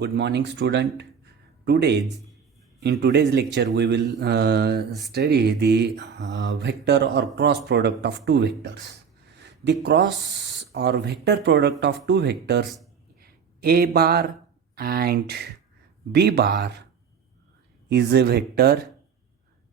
Good morning, student. Today's in today's lecture, we will study the vector or cross product of two vectors. The cross or vector product of two vectors a bar and b bar is a vector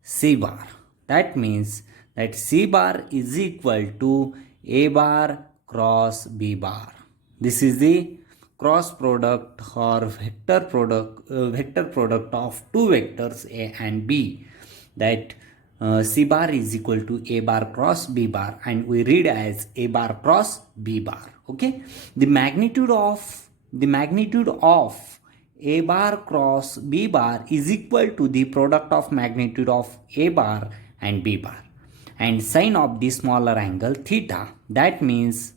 c bar. That means that c bar is equal to a bar cross b bar. This is the cross product or vector product of two vectors a and b, that c bar is equal to a bar cross b bar, and we read as a bar cross b bar. Okay, the magnitude of a bar cross b bar is equal to the product of magnitude of a bar and b bar and sine of the smaller angle theta. That means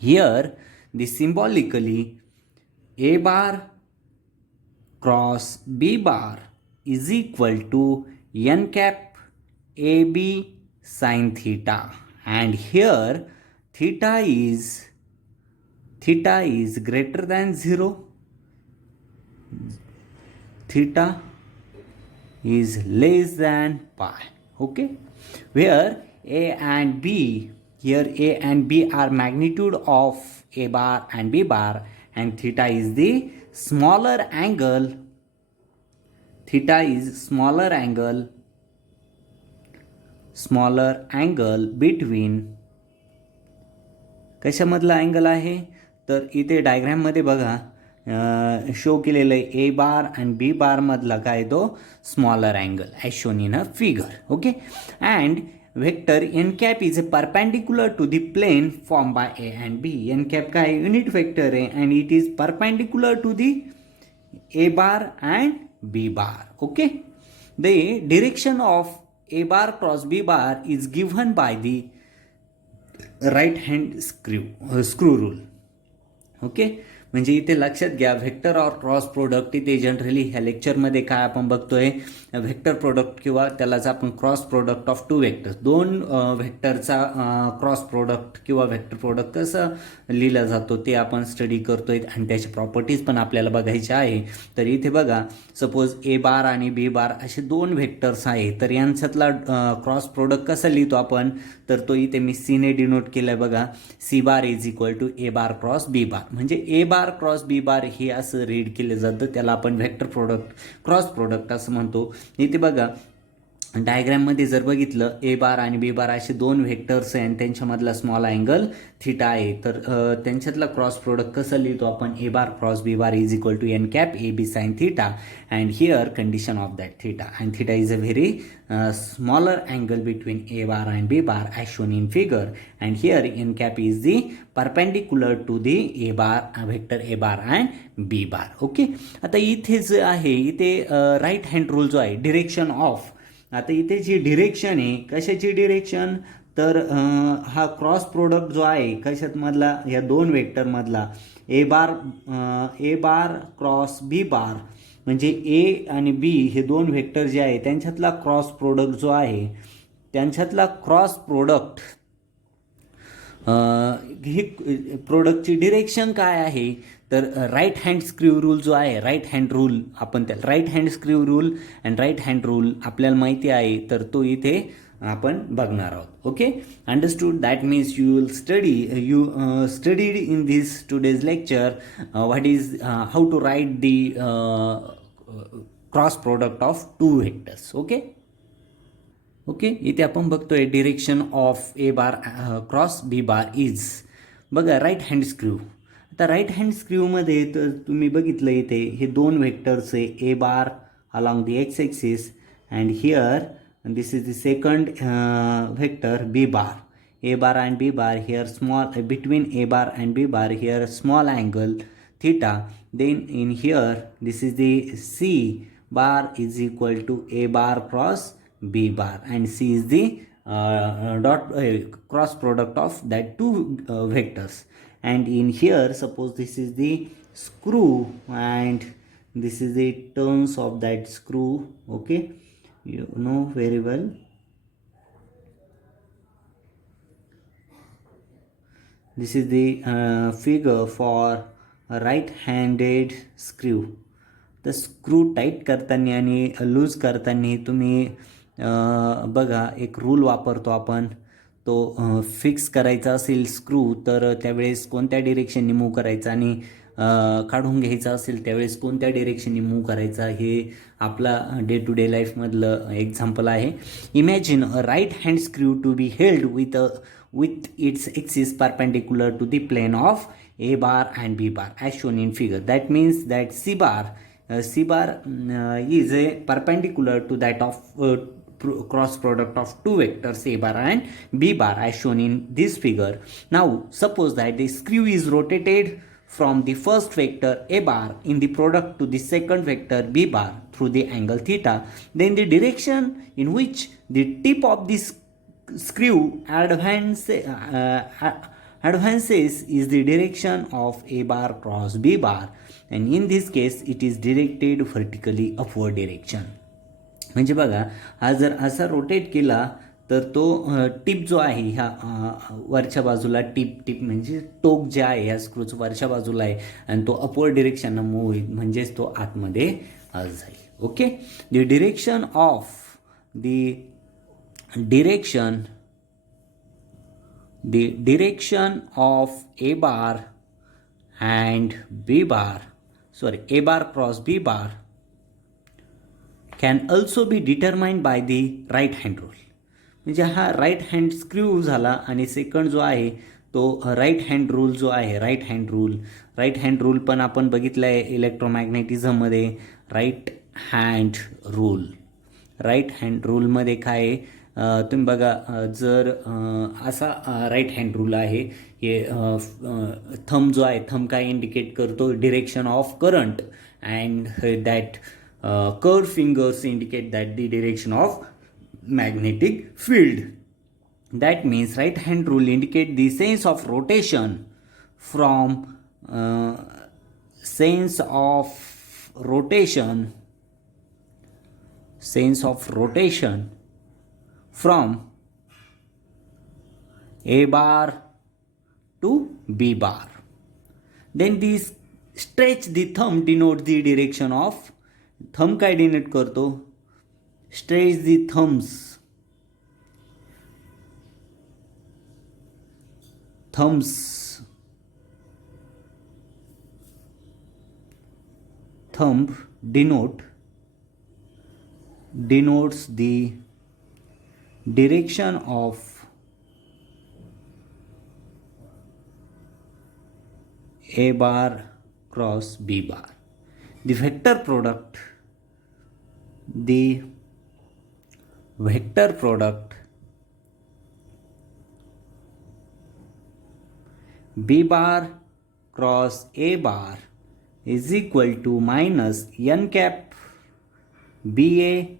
here the symbolically a bar cross b bar is equal to n cap ab sine theta, and here theta is greater than 0, theta is less than pi. Okay, where a and b, here a and b are magnitude of a bar and b bar, and theta is the smaller angle, smaller angle between, कशामधला angle आहे तर इथे डायग्राममध्ये बघा show केलेलं आहे a बार आणि B bar मधला काय तो smaller angle as shown in a figure. Okay, and vector n cap is a perpendicular to the plane form by a and b. N cap काय युनिट वेक्टर आहे and it is perpendicular to the a bar and b bar. Okay, the direction of a bar cross b bar is given by the right hand screw rule. Okay, म्हणजे इथे लक्षात घ्या vector और cross product इथे generally ह्या लेक्चरमध्ये काय आपण बघतोय व्हेक्टर प्रोडक्ट किंवा त्यालाच आपण cross product of two vectors, दोन व्हेक्टरचा क्रॉस प्रोडक्ट किंवा व्हेक्टर प्रोडक्ट कसं लिहिला जातो ते आपण स्टडी करतोय आणि त्याची प्रॉपर्टीज पण आपल्याला बघायची आहे. तर इथे बघा सपोज ए बार आणि बी बार असे दोन व्हेक्टर्स आहे, तर यांच्यातला क्रॉस प्रोडक्ट कसा लिहितो आपण, तर तो इथे मी सीने डिनोट केलाय बघा, c bar is equal to a bar cross b bar. म्हणजे ए बार क्रॉस बी बार हे असं रीड केलं जातं, त्याला आपण व्हेक्टर प्रोडक्ट क्रॉस प्रोडक्ट असं म्हणतो. इथे बघा डायग्राममध्ये जर बघितलं ए बार आणि बी बार असे दोन व्हेक्टर्स आहे आणि त्यांच्यामधला स्मॉल अँगल थिटा आहे, तर त्यांच्यातला क्रॉस प्रोडक्ट कसं लिहितो आपण, a bar cross b bar is equal to n cap a b sine theta, and here condition of that theta, and theta is a very smaller angle between a bar and b bar as shown in figure, and here n cap is the perpendicular to the a bar vector a bar and b bar. Okay, आता इथे जे आहे इथे right hand rule जो आहे direction of, आता इथे जी direction आहे कशाची डिरेक्शन, तर हा क्रॉस प्रोडक्ट जो आहे कशात मधला, या दोन वेक्टर मधला ए बार क्रॉस बी बार, म्हणजे ए आणि बी हे दोन व्हेक्टर जे आहे त्यांच्यातला क्रॉस प्रोडक्ट जो आहे, त्यांच्यातला क्रॉस प्रोडक्ट ही प्रोडक्टची डिरेक्शन काय आहे, तर राईट हँड स्क्रू रूल जो आहे, राईट हँड रूल आपण त्याला right hand screw rule and right hand rule आपल्याला माहिती आहे, तर तो इथे आपण बघणार आहोत. Okay, understood. That means you will studied in this today's lecture what is how to write the cross product of two vectors. Okay, इथे आपण बघतोय direction of a bar cross b bar is, बघा right hand screw. आता right hand स्क्रूमध्ये तर तुम्ही बघितलं इथे हे दोन व्हेक्टर्स आहे, a bar along the x axis and here this is the second vector b bar, a bar and b bar, here small between a bar and b bar here small angle theta, then in here this is the c bar is equal to a bar cross b bar, and c is the cross product of that two vectors, and in here suppose this is the screw and this is the turns of that screw. Okay, you know very well. This is the figure for right handed screw. तर screw tight करताना आणि loose करताना तुम्ही बघा एक rule वापरतो आपण, तो फिक्स करायचा असेल स्क्रू तर त्यावेळेस कोणत्या डिरेक्शननी मूव्ह करायचा आणि काढून घ्यायचा असेल त्यावेळेस कोणत्या डिरेक्शननी मूव्ह करायचा, हे आपला डे टू डे लाईफमधलं एक्झाम्पल आहे. Imagine a right hand screw to be held with its axis perpendicular to the plane of A bar and B bar as shown in figure. That means that C bar is a perpendicular to that of cross product of two vectors A bar and B bar as shown in this figure. Now suppose that the screw is rotated from the first vector A bar in the product to the second vector B bar through the angle theta. Then the direction in which the tip of this screw advances is the direction of A bar cross B bar, and in this case it is directed vertically upward direction. म्हणजे बघा हा जर असा rotate केला तर तो tip जो आहे ह्या वरच्या बाजूला टिप म्हणजे टोक जे आहे ह्या स्क्रूचं वरच्या बाजूला आहे आणि तो अपवर्ड डिरेक्शननं मूव्ह होईल, म्हणजेच तो आतमध्ये जाईल. Okay, the direction of A bar and B bar, A bar cross B bar can also be determined by the right hand rule. म्हणजे हा राईट हँड स्क्रू झाला आणि सेकंड जो आहे तो राईट हँड रूल जो आहे, राईट हँड रूल पण आपण बघितलं आहे इलेक्ट्रोमॅग्नेटिझममध्ये. राईट हँड रूलमध्ये काय आहे, तुम्ही बघा जर असा राईट हँड रूल आहे, हे थंब जो आहे, थंब काय इंडिकेट करतो, direction of current, and that curved fingers indicate that the direction of magnetic field. That means right hand rule indicate the sense of rotation from from A bar to B bar. Then this stretch the thumb denotes the direction of, thumb काय denote करतो, stretch the thumb denotes the direction of A bar cross B bar. The vector product B bar cross A bar is equal to minus n cap BA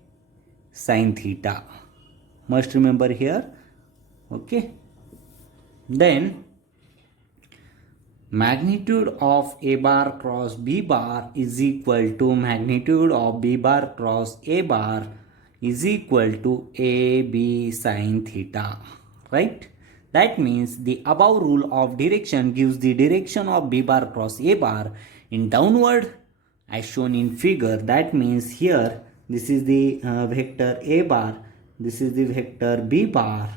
sin theta. Must remember here. Okay. Then magnitude of A bar cross B bar is equal to magnitude of B bar cross A bar is equal to AB sin theta, right? That means the above rule of direction gives the direction of B bar cross A bar in downward as shown in figure. That means here this is the vector A bar, this is the vector B bar,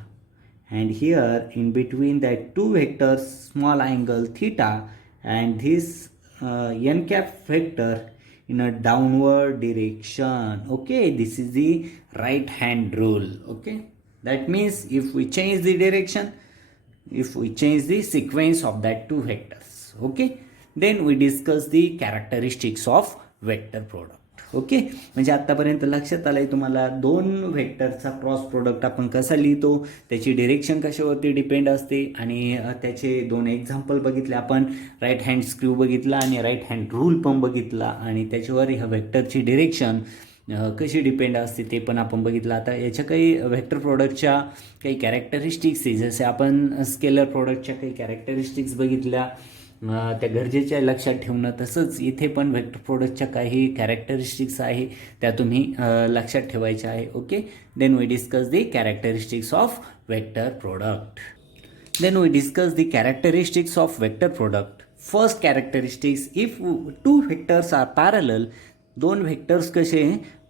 and here in between that two vectors small angle theta and this n cap vector in a downward direction. Okay, this is the right hand rule. Okay, that means if we change the direction, if we change the sequence of that two vectors, okay, then we discuss the characteristics of vector product. Okay, म्हणजे आत्तापर्यंत लक्षात आलं आहे तुम्हाला दोन व्हेक्टरचा cross product आपण कसा लिहितो, त्याची डिरेक्शन कशावरती डिपेंड असते, आणि त्याचे दोन एक्झाम्पल बघितले आपण. राईट हँड स्क्रू बघितला आणि राईट हँड रूल पण बघितला, आणि त्याच्यावर ह्या व्हेक्टरची डिरेक्शन कशी डिपेंड असते ते पण आपण बघितलं. आता याच्या काही व्हेक्टर प्रोडक्टच्या काही कॅरेक्टरिस्टिक्स आहे, जसे आपण स्केलर प्रोडक्टच्या काही कॅरेक्टरिस्टिक्स बघितल्या, त्या गरजेच्या लक्षात ठेवणं. तसंच इथे पण व्हेक्टर प्रोडक्टच्या काही कॅरेक्टरिस्टिक्स आहे त्या तुम्ही लक्षात ठेवायच्या आहे. Okay, then we discuss the characteristics of vector product. First characteristics, if two vectors are parallel, दोन व्हेक्टर्स कसे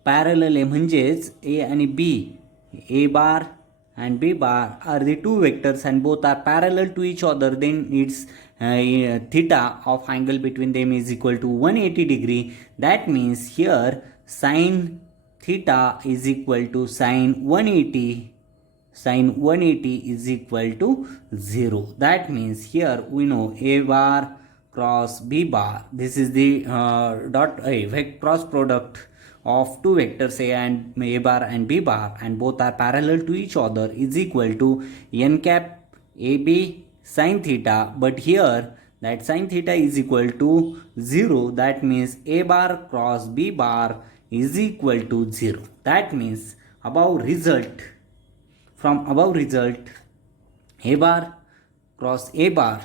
पॅरलल आहे म्हणजेच ए आणि b, a bar and b bar are the two vectors and both are parallel to each other, then its theta of angle between them is equal to 180 degree. That means here sin theta is equal to sin 180, sin 180 is equal to 0. That means here we know a bar cross b bar, this is the cross product of two vectors a bar and b bar and both are parallel to each other is equal to n cap ab sin theta, but here that sin theta is equal to 0. That means a bar cross b bar is equal to 0. That means from above result a bar cross a bar,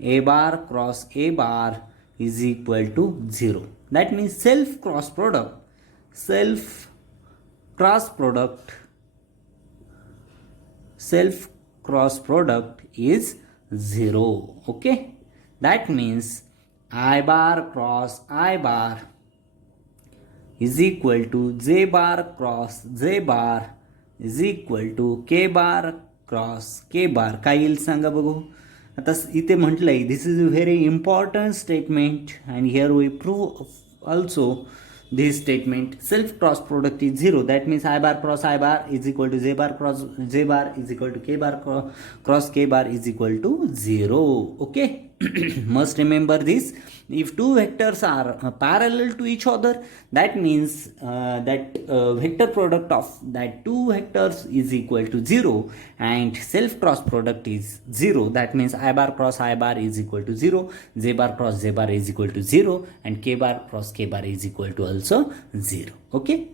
a bar cross a bar is equal to 0. That means self cross product is 0. Okay, that means I bar cross I bar is equal to j bar cross j bar is equal to k bar cross k bar. काय येईल सांगा बघू. आता इथे म्हटलंय this is a very important statement and here we prove also this statement. Self cross product is 0. That means I bar cross I bar is equal to j bar cross j bar is equal to k bar cross k bar is equal to 0. Okay. Must remember this. If two vectors are parallel to each other, that means that vector product of that two vectors is equal to 0 and self cross product is 0. That means I bar cross I bar is equal to 0, j bar cross j bar is equal to 0 and k bar cross k bar is equal to also 0. Okay.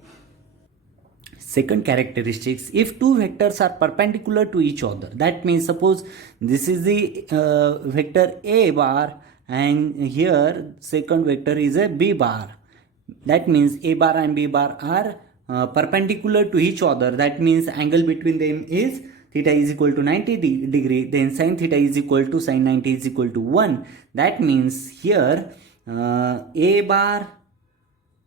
Second characteristics, if two vectors are perpendicular to each other, that means suppose this is the vector a bar and here second vector is a b bar. That means a bar and b bar are perpendicular to each other. That means angle between them is theta is equal to 90 degree, then sin theta is equal to sin 90 is equal to 1. That means here a bar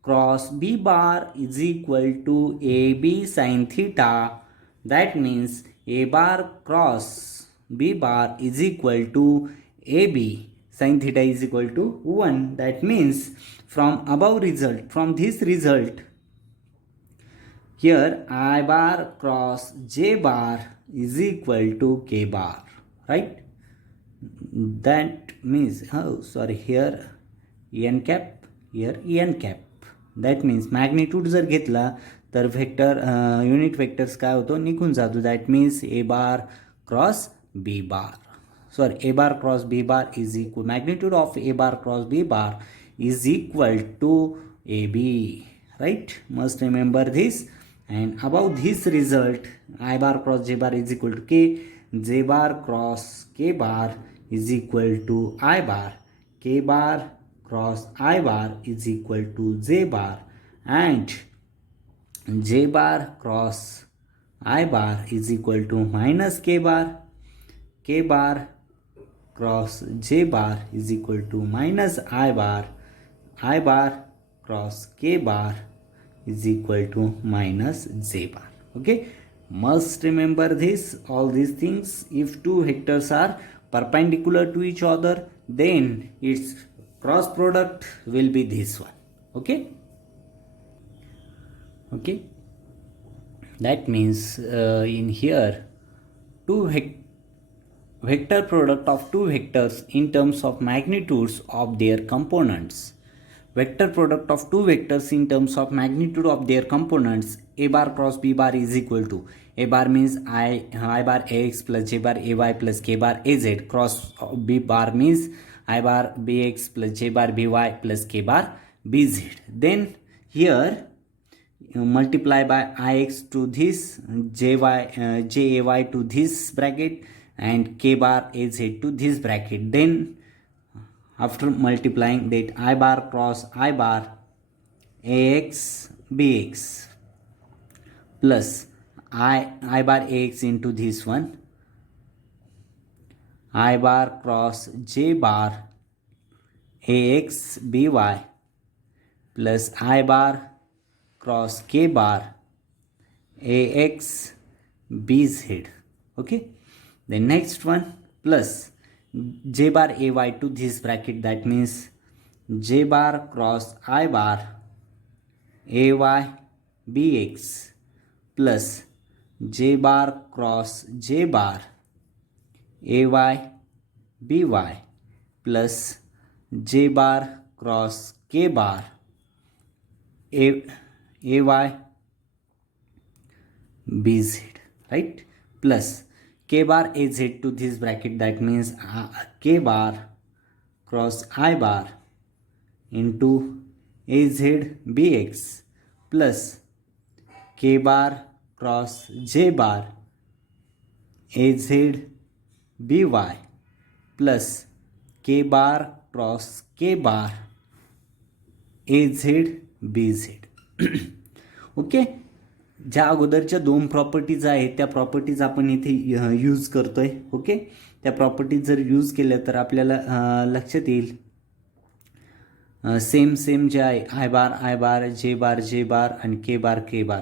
cross b bar is equal to ab sin theta. That means a bar cross b bar is equal to ab sin theta is equal to 1. That means from this result here I bar cross j bar is equal to k bar, right? That means here n cap, here n cap. That means magnitude जर घेतला तर vector unit vectors काय होतो निघून जातो. That means a bar cross b bar a bar cross b bar is equal magnitude of a bar cross b bar is equal to a b, right? Must remember this. And about this result i bar cross j bar is equal to k, j bar cross k bar is equal to i bar, k bar cross I bar is equal to j bar and j bar cross I bar is equal to minus k bar, k bar cross j bar is equal to minus I bar cross k bar is equal to minus j bar. Okay, must remember this, all these things. If two vectors are perpendicular to each other, then its cross product will be this one. Okay, that means in here vector product of two vectors in terms of magnitudes of their components. Vector product of two vectors in terms of magnitude of their components, a bar cross b bar is equal to, a bar means I bar ax plus j bar ay plus k bar az, cross b bar means I bar bx plus j bar by plus k bar bz. Then here you multiply by ix to this, jay to this bracket and k bar az to this bracket. Then after multiplying that I bar cross I bar ax bx plus I bar ax into this one, I bar cross j bar ax by plus I bar cross k bar ax bz. Okay, the next one plus j bar ay to this bracket, that means j bar cross I bar ay bx plus j bar cross j bar ay by plus j bar cross k bar ay bz, right? Plus k bar az to this bracket, that means k bar cross I bar into az bx plus k bar cross j bar az by plus k bar cross k bar az bz. Okay, ज्या अगोदरच्या दोन properties आहेत त्या properties आपण इथे use करतोय. Okay, त्या properties जर यूज केल्या तर आपल्याला लक्षात येईल सेम जे आहे आय बार जे बार आणि के बार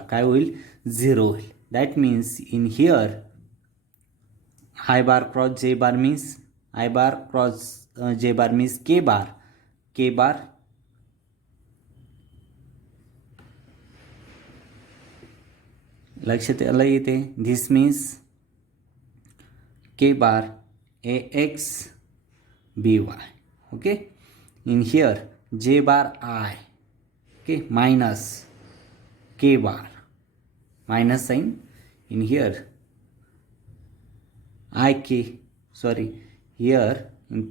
काय होईल, 0 होईल. That means in here i bar cross j bar means i bar cross j bar means k bar लक्षात आलं येते. This means k bar a x b y. Okay, in here j bar i, okay, minus k bar minus sign in here I k, sorry, here in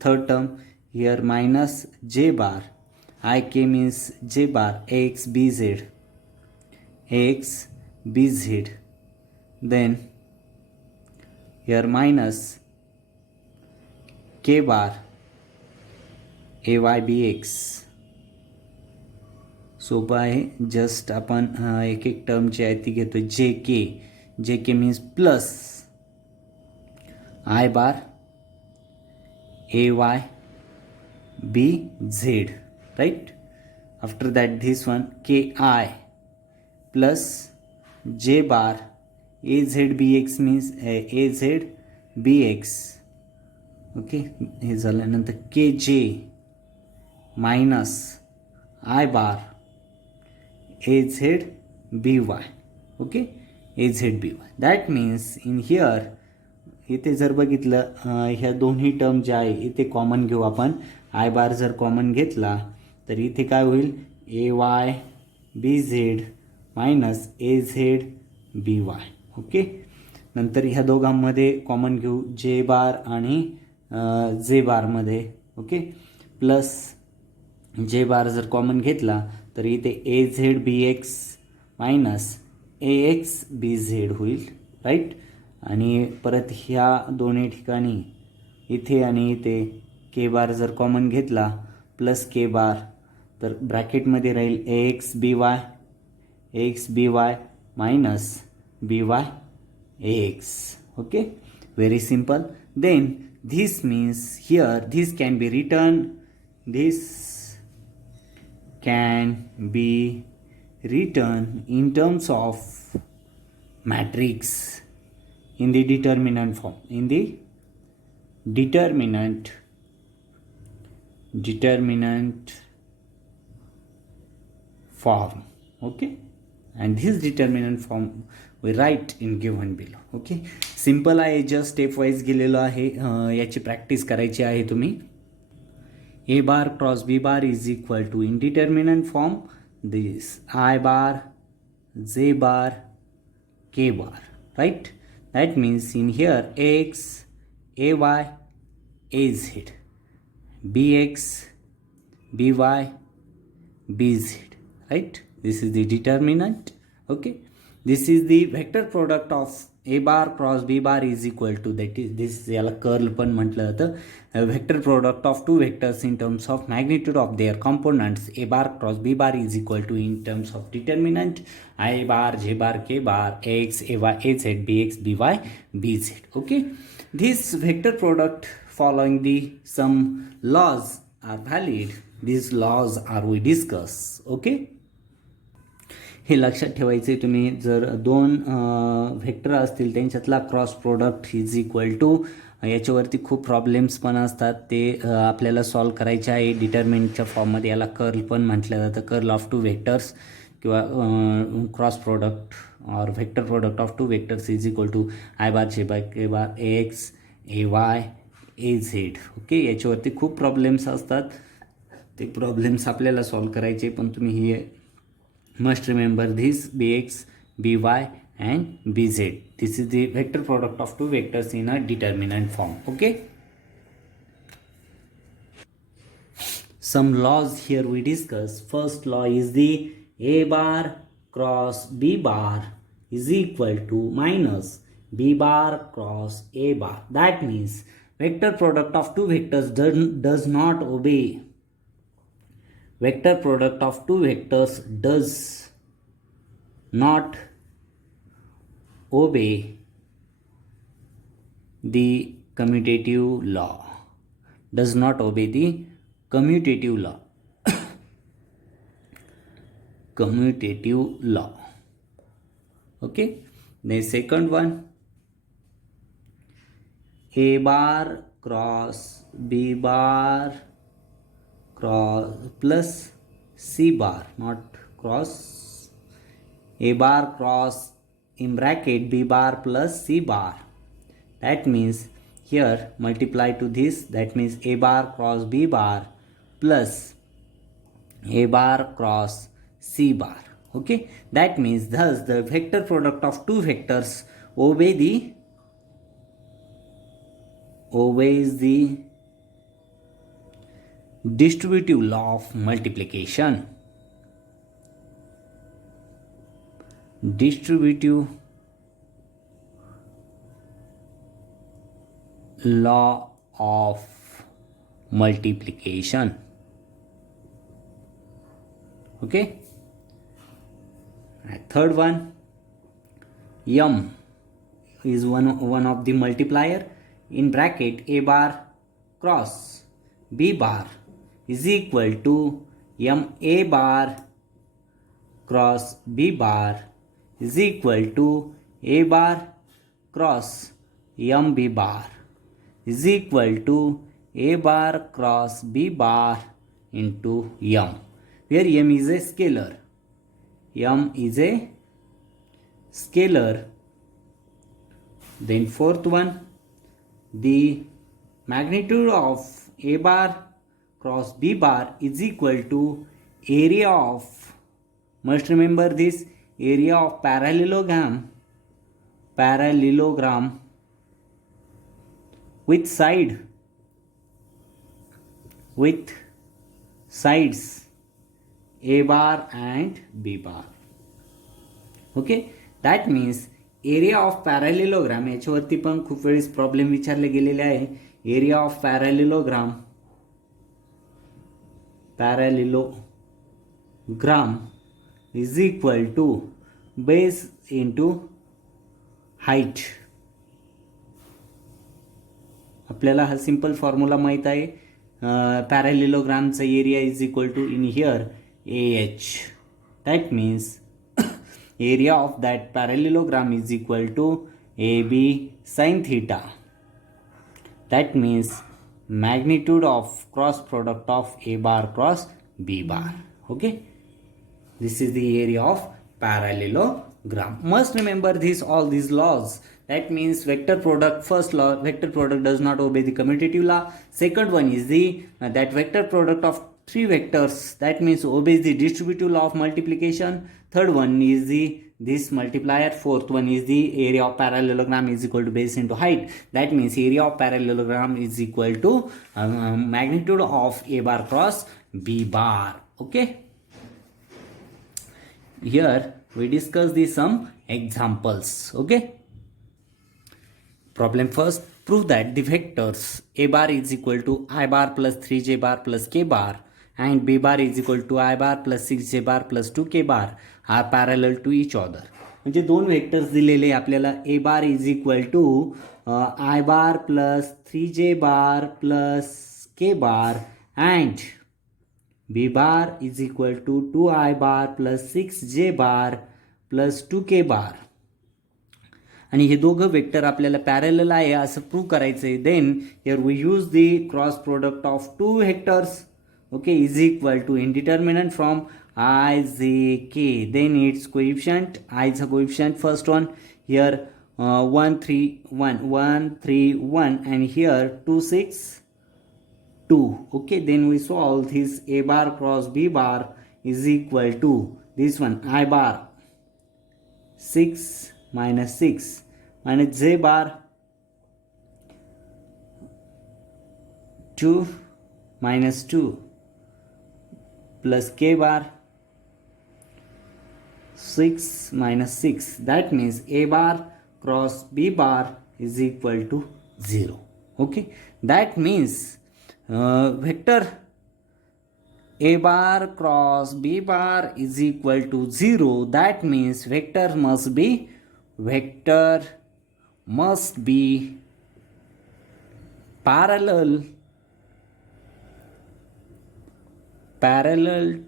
third term here minus j bar, I k means j bar ax bz, then here minus k bar ay bx. सोपं आहे. Just आपण एक एक term जी आहे ती घेतो. जे के means plus I bar ay bz, right? After that this one ki plus j bar az bx means az bx. Okay, हे झाल्यानंतर k j minus i bar a z b y. Okay, a z b y. That means in here इथे जर बघितलं ह्या दोन्ही term ज्या आहे इथे कॉमन घेऊ आपण. आय बार जर कॉमन घेतला तर इथे काय होईल, a y b z minus a z b y. Okay, नंतर ह्या दोघांमध्ये कॉमन घेऊ जे बार आणि जे बारमध्ये. ओके, प्लस जे बार जर कॉमन घेतला तर इथे a z b x minus a x b z होईल, राईट? आणि परत ह्या दोन्ही ठिकाणी इथे आणि इथे के बार जर कॉमन घेतला प्लस के बार तर ब्रॅकेटमध्ये राहील a x b y minus b y a x. Okay, very simple. Then this means here this can be return in terms of matrix in the determinant form, in the determinant form. Okay, and this determinant form we write in given below. Okay, simple आहे, just step wise गेलेलो आहे. याची practice करायची आहे तुम्ही. A bar cross b bar is equal to indeterminate form this I bar J bar K bar, right? That means in here AX, AY, AZ, BX, BY, BZ, right? This is the determinant. Okay, this is the vector product of A bar cross B bar is equal to, that is this याला curl पण म्हटलं जातं. Vector product of two vectors in terms of magnitude of their components. A bar cross B bar is equal to in terms of determinant I bar J bar K bar AX, AY, AZ, BX, BY, BZ. Okay, this vector product following the some laws are valid. These laws are we discuss. Okay. हे लक्षात ठेवायचे तुम्ही, जर दोन vector असतील त्यांच्यातला cross product is equal to, याच्यावरती खूप problems पण असतात, ते आपल्याला सॉल्व करायचे आहे डिटर्मिनंटच्या फॉर्ममध्ये. याला कर्ल पण म्हटलं जातं, कर्ल ऑफ टू व्हेक्टर्स किंवा क्रॉस प्रोडक्ट और vector product of two vectors is equal to i bar j by k bar a x a y a z. Okay, याच्यावरती खूप प्रॉब्लेम्स असतात, ते प्रॉब्लेम्स आपल्याला सॉल्व करायचे. पण तुम्ही हे must remember this bx, by and bz. This is the vector product of two vectors in a determinant form. Okay. Some laws here we discuss. First law is the a bar cross b bar is equal to minus b bar cross a bar. That means vector product of two vectors does not obey. Vector product of two vectors does not obey the commutative law. Does not obey the commutative law. Commutative law. Okay. The second one, a bar cross b bar cross plus c bar, not cross, a bar cross in bracket b bar plus c bar. That means here multiply to this, that means a bar cross b bar plus a bar cross c bar. Okay, that means thus the vector product of two vectors obeys the distributive law of multiplication. Distributive law of multiplication. Okay. Third one, m is one of the multiplier in bracket a bar cross b bar is equal to m a bar cross b bar is equal to a bar cross m b bar is equal to a bar cross b bar into m, where m is a scalar. M is a scalar. Then fourth one, the magnitude of a bar cross b bar is equal to area of, must remember this, area of parallelogram with sides a bar and b bar. Okay, that means area of parallelogram, याच्यावरती पण खूप वेळेस problem विचारले गेलेले आहे. Area of parallelogram is equal to base into height. आपल्याला हा simple formula माहीत आहे. पॅरॅलिलोग्रामचा area is equal to in here AH. That means area of that parallelogram is equal to AB sin theta. That means magnitude of cross product of A bar cross B bar. Okay, this is the area of parallelogram. Must remember all these laws. That means vector product, first law, vector product does not obey the commutative law. Second one is the that vector product of three vectors, that means obeys the distributive law of multiplication. Third one is this multiplier. Fourth one is the area of parallelogram is equal to base into height. That means area of parallelogram is equal to magnitude of A bar cross B bar. Okay, here we discuss some examples. Okay, problem first, prove that the vectors A bar is equal to I bar plus 3j bar plus k bar and B bar is equal to I bar plus 6j bar plus 2k bar are parallel to each other. म्हणजे दोन vectors दिलेले आपल्याला. A bar is equal to I bar plus 3j bar plus k bar and b bar is equal to 2i bar plus 6j bar plus 2k bar. आणि हे दोघं vector आपल्याला parallel आहे असं prove करायचं आहे. Then here we use the cross product of two vectors, okay, is equal to in determinant from I, J, K. Then its coefficient, I is a coefficient, first one here 1, 3, 1, 1, 3, 1 and here 2, 6, 2. Okay, then we solve this A bar cross B bar is equal to this one I bar 6 minus 6 minus J bar 2 minus 2 plus K bar 6 minus 6. That means A bar cross B bar is equal to 0. Okay, that means vector A bar cross B bar is equal to 0. That means vector must be parallel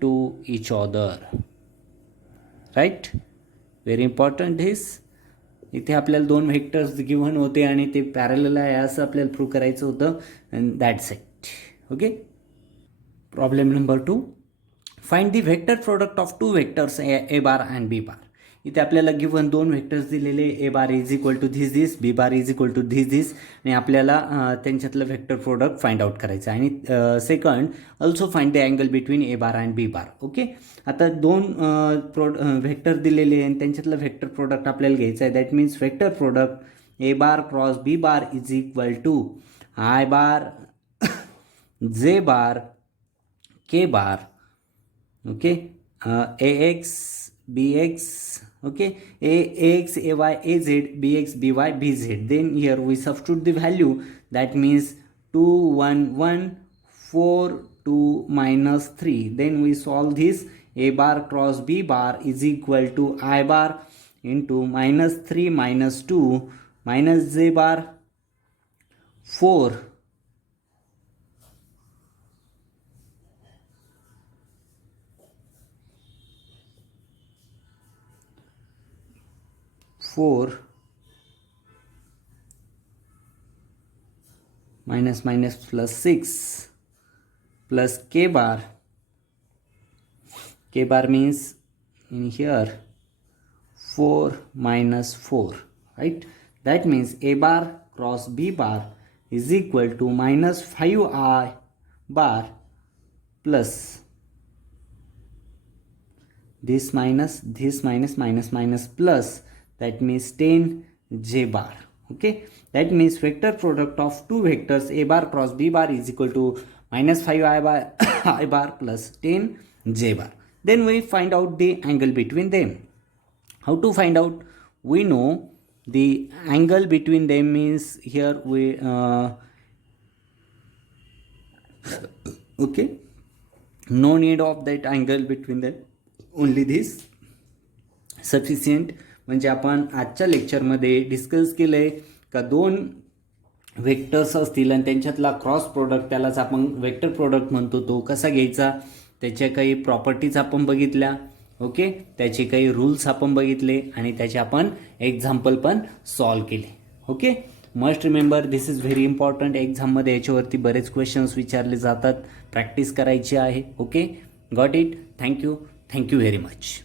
to each other. Right, very important this. इथे आपल्याला दोन vectors given होते आणि ते parallel आहे असं आपल्याला prove करायचं होतं. And that's it. Okay, problem number 2, find the vector product of two vectors a bar and b bar. इथे आपल्याला गिव्हन दोन व्हेक्टर्स दिलेले, a bar is equal to this, b bar is equal to this आणि आपल्याला त्यांच्यातलं vector product find out करायचं आहे. आणि second, also find the angle between a bar and b bar. Okay, आता दोन व्हेक्टर दिलेले आणि त्यांच्यातलं व्हेक्टर प्रोडक्ट आपल्याला घ्यायचं आहे. That means vector product a bar cross b bar is equal to i bar j bar k bar. Okay, a x b x, okay, ax ay az bx by bz. Then here we substitute the value, that means 2 1 1 4 2 minus 3. Then we solve this. A bar cross B bar is equal to I bar into minus 3 minus 2 minus J bar 4 minus minus plus 6 plus K bar. K bar means in here 4 minus 4, right? That means A bar cross B bar is equal to minus 5I bar plus this minus minus plus, that means 10 J bar. Okay, that means vector product of two vectors A bar cross B bar is equal to minus 5I bar, I bar plus 10 J bar. Then we find out the angle between them. How to find out? We know the angle between them means here we okay, no need of that angle between them, only this sufficient. म्हणजे आपण आजच्या लेक्चरमध्ये discuss केलं आहे का दोन vectors असतील आणि त्यांच्यातला क्रॉस प्रोडक्ट, त्यालाच आपण व्हेक्टर प्रोडक्ट म्हणतो, तो कसा घ्यायचा, त्याच्या काही प्रॉपर्टीज आपण बघितल्या. ओके, त्याचे काही रूल्स आपण बघितले आणि त्याचे आपण एक्झाम्पल पण सॉल्व केले. Okay, must remember, this is very important. एक्झाममध्ये याच्यावरती बरेच क्वेश्चन्स विचारले जातात, प्रॅक्टिस करायची आहे. Okay, got it. Thank you very much.